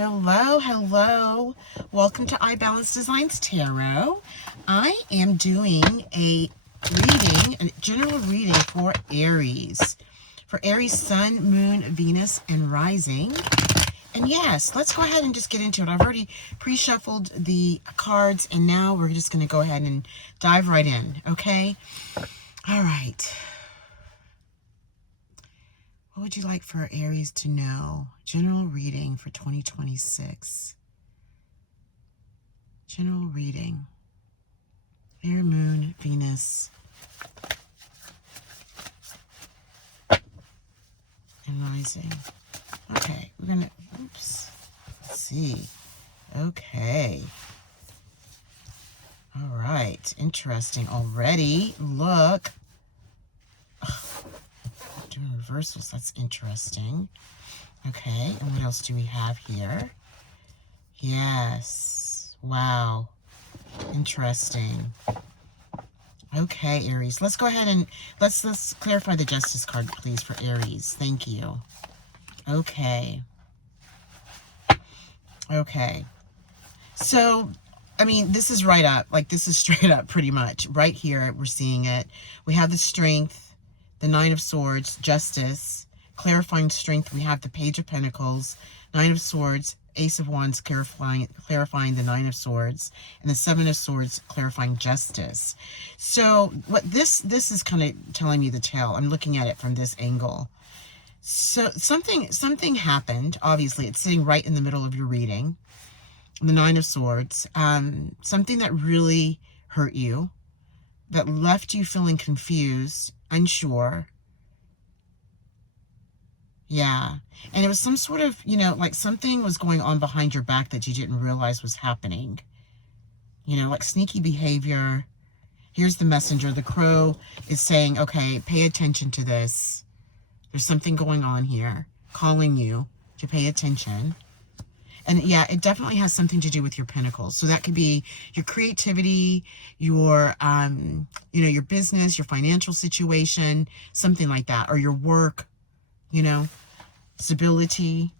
Hello, hello. Welcome to IBalanceDesignsTarot. I am doing a general reading for Aries. For Aries Sun, Moon, Venus, and Rising. And yes, let's go ahead and just get into it. I've already pre-shuffled the cards, and now we're just going to go ahead and dive right in, okay? All right. What would you like for Aries to know? General reading for 2026. General reading. Air, Moon, Venus, and Rising. Okay, we're gonna, let's see. Okay. All right, interesting already. Look. Doing reversals, that's interesting. Okay, and what else do we have here? Yes, wow, interesting. Okay, Aries, let's go ahead and let's clarify the Justice card, please, for Aries. Thank you. Okay. Okay. So, I mean, this is right up, like this is straight up pretty much. Right here, we're seeing it. We have the Strength, the Nine of Swords, Justice, clarifying strength. We have the Page of Pentacles, Nine of Swords, Ace of Wands, clarifying the Nine of Swords, and the Seven of Swords, clarifying justice. So what this is kind of telling me the tale. I'm looking at it from this angle. So something happened. Obviously, it's sitting right in the middle of your reading. The Nine of Swords. Something that really hurt you, that left you feeling confused, unsure. Yeah. And it was some sort of, like something was going on behind your back that you didn't realize was happening. Like sneaky behavior. Here's the messenger. The crow is saying, okay, pay attention to this. There's something going on here, calling you to pay attention. And yeah, it definitely has something to do with your pentacles. So that could be your creativity, your, your business, your financial situation, something like that, or your work, stability.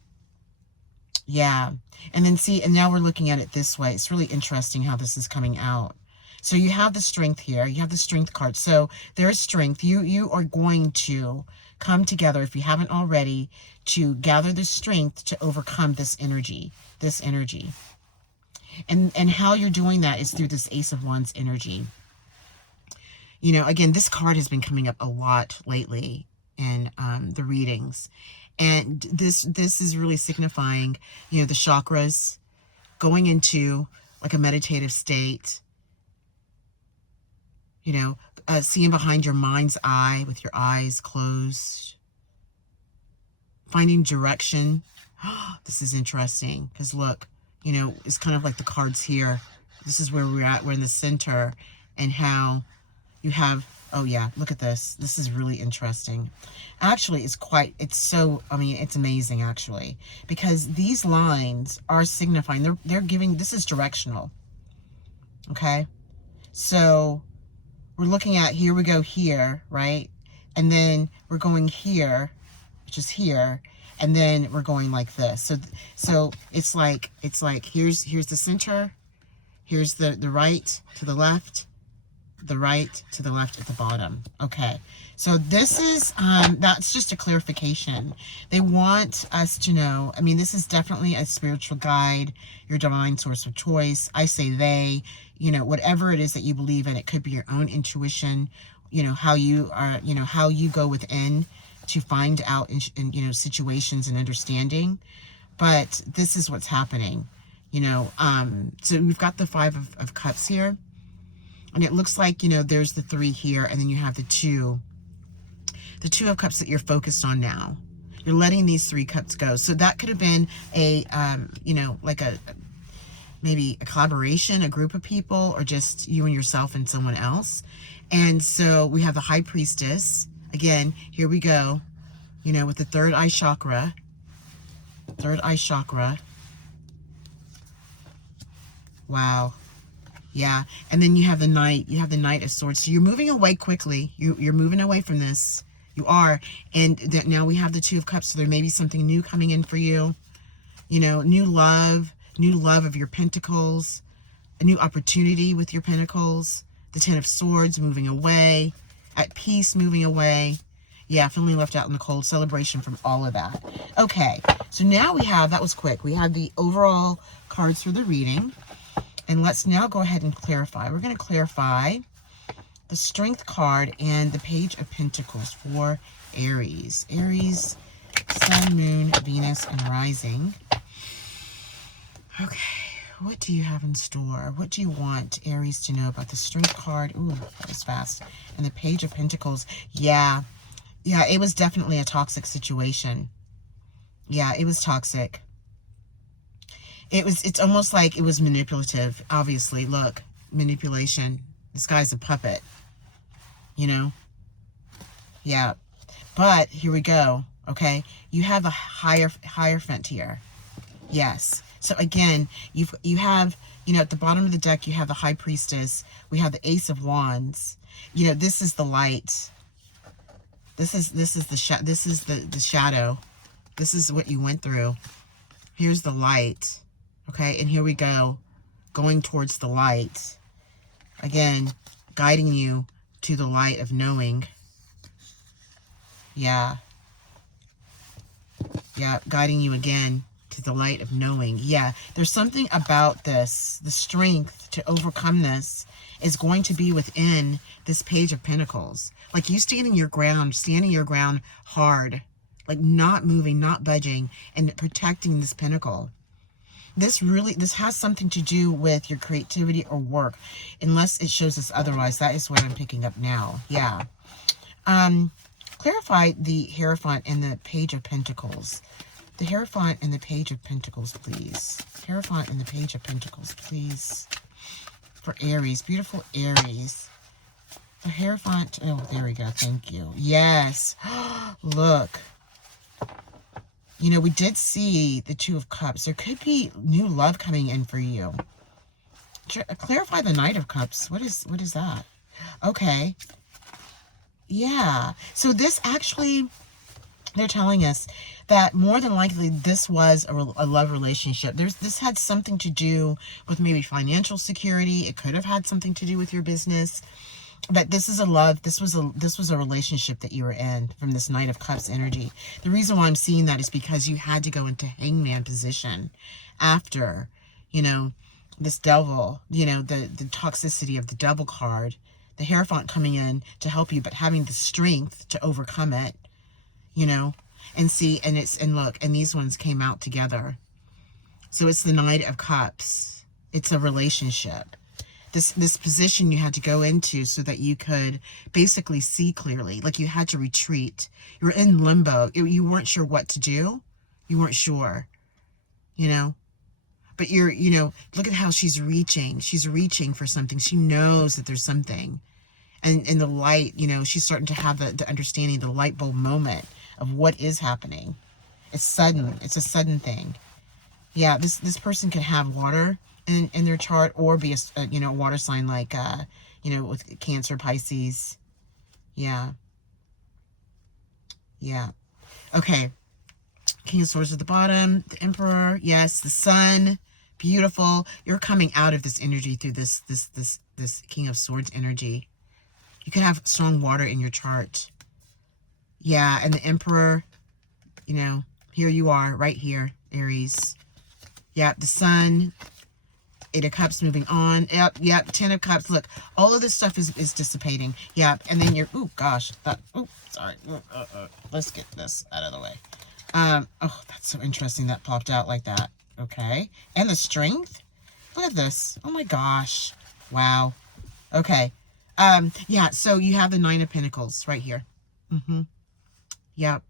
Yeah. And then see, and now we're looking at it this way. It's really interesting how this is coming out. So you have the Strength here. You have the Strength card. So there is strength. You are going to come together, if you haven't already, to gather the strength to overcome this energy. And how you're doing that is through this Ace of Wands energy. Again, this card has been coming up a lot lately in the readings. And this is really signifying, the chakras, going into like a meditative state, seeing behind your mind's eye with your eyes closed, finding direction. This is interesting because look, it's kind of like the cards here. This is where we're at. We're in the center, and how you have, oh yeah, look at this. This is really interesting. Actually, it's amazing actually, because these lines are signifying, they're giving, this is directional. Okay. So we're looking at, here we go here, right? And then we're going here, which is here, and then we're going like this. So it's like here's the center, here's the right to the left, the right to the left at the bottom. Okay. So this is that's just a clarification. They want us to know, I mean, this is definitely a spiritual guide, your divine source of choice. I say they, whatever it is that you believe in. It could be your own intuition, how you are, how you go within to find out in situations and understanding. But this is what's happening, so we've got the Five of Cups here, and it looks like, there's the 3 here, and then you have the 2 of Cups that you're focused on now. You're letting these 3 cups go. So that could have been a, like maybe a collaboration, a group of people, or just you and yourself and someone else. And so we have the High Priestess. Again, here we go, with the third eye chakra. Wow. Yeah. And then you have the Knight. You have the Knight of Swords. So you're moving away quickly. You're moving away from this. You are. And now we have the Two of Cups. So there may be something new coming in for you. You know, new love of your pentacles, a new opportunity with your pentacles, the Ten of Swords moving away, at peace moving away. Yeah, feeling left out in the cold, celebration from all of that. Okay, so now we have, that was quick, we have the overall cards for the reading. And let's now go ahead and clarify. We're going to clarify the Strength card and the Page of Pentacles for Aries. Aries, Sun, Moon, Venus, and Rising. Okay, what do you have in store? What do you want Aries to know about the Strength card? Ooh, that was fast. And the Page of Pentacles. Yeah, it was definitely a toxic situation. Yeah, it was toxic. It's almost like it was manipulative, obviously. Look, manipulation. This guy's a puppet, you know? Yeah. But here we go, okay? You have a Hierophant here. Yes. So again, you have, you know, at the bottom of the deck, you have the High Priestess. We have the Ace of Wands. You know, this is the light. This is the shadow. This is what you went through. Here's the light. Okay, and here we go, going towards the light. Again, guiding you to the light of knowing. Yeah. Yeah, guiding you again to the light of knowing. Yeah, there's something about this. The strength to overcome this is going to be within this Page of Pentacles. Like you standing your ground hard. Like not moving, not budging, and protecting this pentacle. This has something to do with your creativity or work, unless it shows us otherwise. That is what I'm picking up now. Yeah. Clarify the Hierophant and the Page of Pentacles. The Hierophant and the Page of Pentacles, please. Hierophant and the Page of Pentacles, please. For Aries. Beautiful Aries. The Hierophant. Oh, there we go. Thank you. Yes. Look. You know, we did see the Two of Cups. There could be new love coming in for you. Clarify the Knight of Cups. What is that? Okay. Yeah. So this actually, they're telling us that more than likely this was a love relationship. This had something to do with maybe financial security. It could have had something to do with your business. But this is a love, this was a relationship that you were in from this Knight of Cups energy. The reason why I'm seeing that is because you had to go into Hangman position after, you know, this devil, you know, the toxicity of the Devil card, the Hierophant coming in to help you, but having the strength to overcome it, you know, and see, and look, and these ones came out together. So it's the Knight of Cups. It's a relationship. This position you had to go into so that you could basically see clearly. Like you had to retreat. You were in limbo. You weren't sure what to do. You weren't sure, you know. But you know, look at how she's reaching. She's reaching for something. She knows that there's something. And in the light, you know, she's starting to have the understanding, the light bulb moment of what is happening. It's sudden. It's a sudden thing. Yeah, this person could have water in their chart, or be a you know, water sign like you know, with Cancer, Pisces. Yeah. Yeah. Okay. King of Swords at the bottom, the Emperor, yes, the Sun, beautiful. You're coming out of this energy through this King of Swords energy. You could have strong water in your chart. Yeah, and the Emperor, you know, here you are, right here, Aries. Yeah, the Sun, Eight of Cups moving on. Yep, Ten of Cups. Look, all of this stuff is dissipating. Yep, and then you're, oh gosh, sorry. Let's get this out of the way. Oh, that's so interesting that popped out like that. Okay, and the Strength. Look at this. Oh my gosh. Wow. Okay. Yeah, so you have the Nine of Pentacles right here. Yep.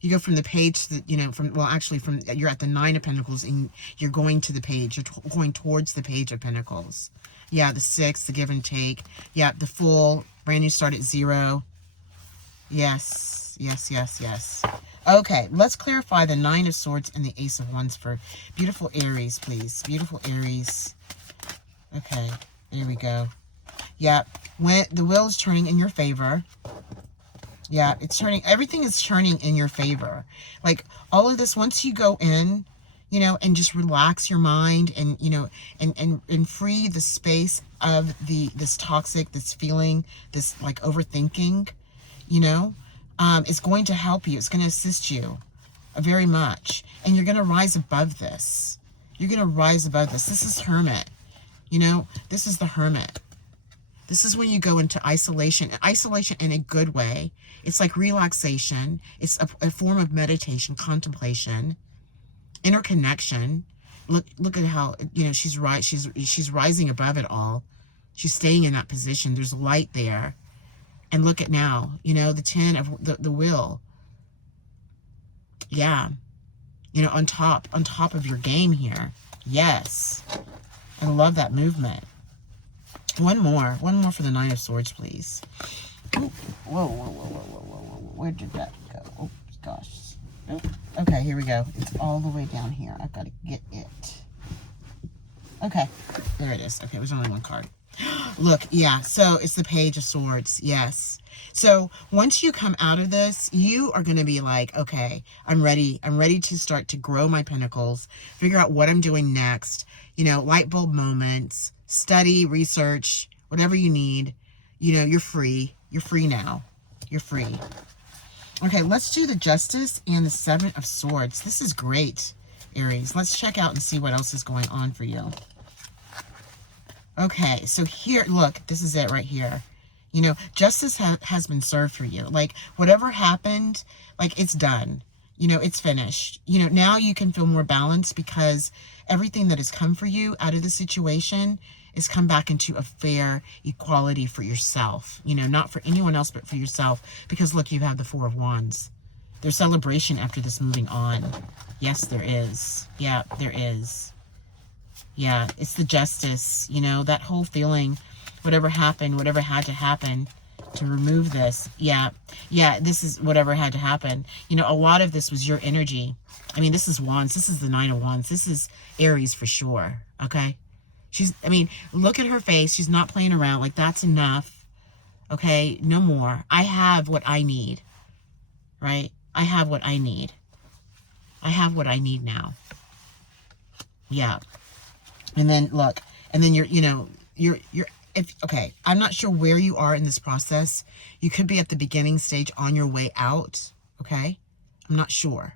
You go from the page to the, you know, from, well, actually from, you're at the Nine of Pentacles and you're going to the page. You're going towards the Page of Pentacles. Yeah, the Six, the give and take. Yeah, the Fool, brand new start at 0. Yes, yes, yes, yes. Okay, let's clarify the Nine of Swords and the Ace of Wands for beautiful Aries, please. Beautiful Aries. Okay, there we go. Yeah, when the wheel is turning in your favor. Yeah, it's turning, everything is turning in your favor. Like all of this, once you go in you know, and just relax your mind and, you know, and free the space of this toxic, this feeling, this like overthinking, you know, is going to help you. It's going to assist you very much. And you're going to rise above this. You're going to rise above this. This is Hermit. You know, this is the Hermit. This is when you go into isolation. Isolation in a good way. It's like relaxation. It's a form of meditation, contemplation, interconnection. Look at how, you know, she's rising above it all. She's staying in that position. There's light there. And look at now, you know, the 10 of the wheel. Yeah. You know, on top of your game here. Yes. I love that movement. One more for the 9 of Swords, please. Ooh. Whoa. Where did that go? Oh, gosh. Oh. Okay, here we go. It's all the way down here. I've got to get it. Okay, there it is. Okay, it was only one card. Look, yeah, so it's the Page of Swords. Yes. So once you come out of this, you are going to be like, okay, I'm ready. I'm ready to start to grow my pentacles, figure out what I'm doing next. You know, light bulb moments, study, research, whatever you need. You know, you're free. You're free now. You're free. Okay, let's do the Justice and the 7 of Swords. This is great, Aries. Let's check out and see what else is going on for you. Okay, so here, look, this is it right here. You know, justice has been served for you. Like, whatever happened, like, it's done. You know, it's finished. You know, now you can feel more balanced because everything that has come for you out of the situation is come back into a fair equality for yourself. You know, not for anyone else, but for yourself. Because, look, you have the 4 of Wands. There's celebration after this moving on. Yes, there is. Yeah, there is. Yeah, it's the Justice, you know, that whole feeling, whatever happened, whatever had to happen to remove this. Yeah, this is whatever had to happen. You know, a lot of this was your energy. I mean, this is Wands. This is the 9 of Wands. This is Aries for sure, okay? I mean, look at her face. She's not playing around. Like, that's enough, okay? No more. I have what I need, right? I have what I need. I have what I need now. Yeah. And then look, and then okay, I'm not sure where you are in this process. You could be at the beginning stage on your way out, okay? I'm not sure.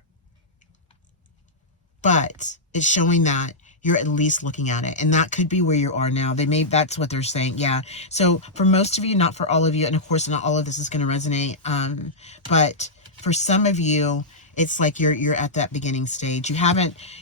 But it's showing that you're at least looking at it. And that could be where you are now. That's what they're saying, yeah. So for most of you, not for all of you, and of course not all of this is going to resonate, but for some of you, it's like you're at that beginning stage.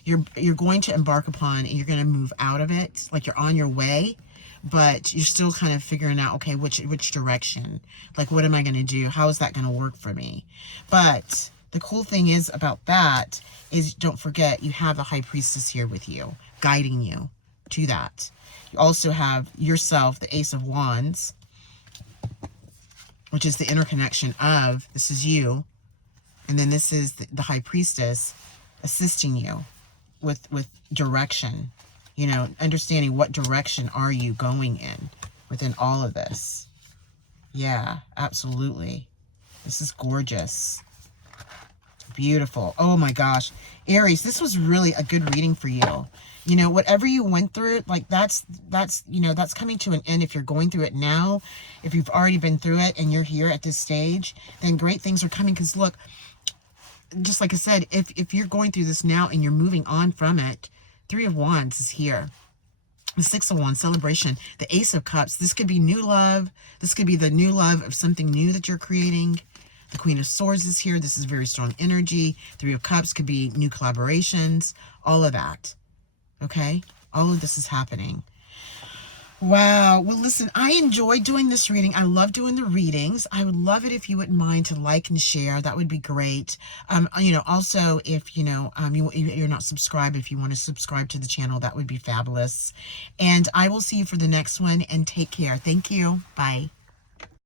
You're going to embark upon, and you're going to move out of it. Like, you're on your way, but you're still kind of figuring out, okay, which direction? Like, what am I going to do? How is that going to work for me? But the cool thing is about that is, don't forget, you have the High Priestess here with you, guiding you to that. You also have yourself, the Ace of Wands, which is the interconnection of, this is you, and then this is the High Priestess assisting you with direction, you know, understanding what direction are you going in within all of this. Yeah, absolutely. This is gorgeous. Beautiful. Oh my gosh. Aries, this was really a good reading for you. You know, whatever you went through, like that's, you know, that's coming to an end. If you're going through it now, if you've already been through it and you're here at this stage, then great things are coming. Because look, just like I said, if you're going through this now and you're moving on from it, 3 of Wands is here. The 6 of Wands, celebration. The Ace of Cups, this could be new love. This could be the new love of something new that you're creating. The Queen of Swords is here. This is very strong energy. 3 of Cups could be new collaborations. All of that. Okay? All of this is happening. Wow. Well, listen, I enjoy doing this reading. I love doing the readings. I would love it if you wouldn't mind to like and share. That would be great. You know, also, if, you know, you're not subscribed, if you want to subscribe to the channel, that would be fabulous. And I will see you for the next one, and take care. Thank you. Bye.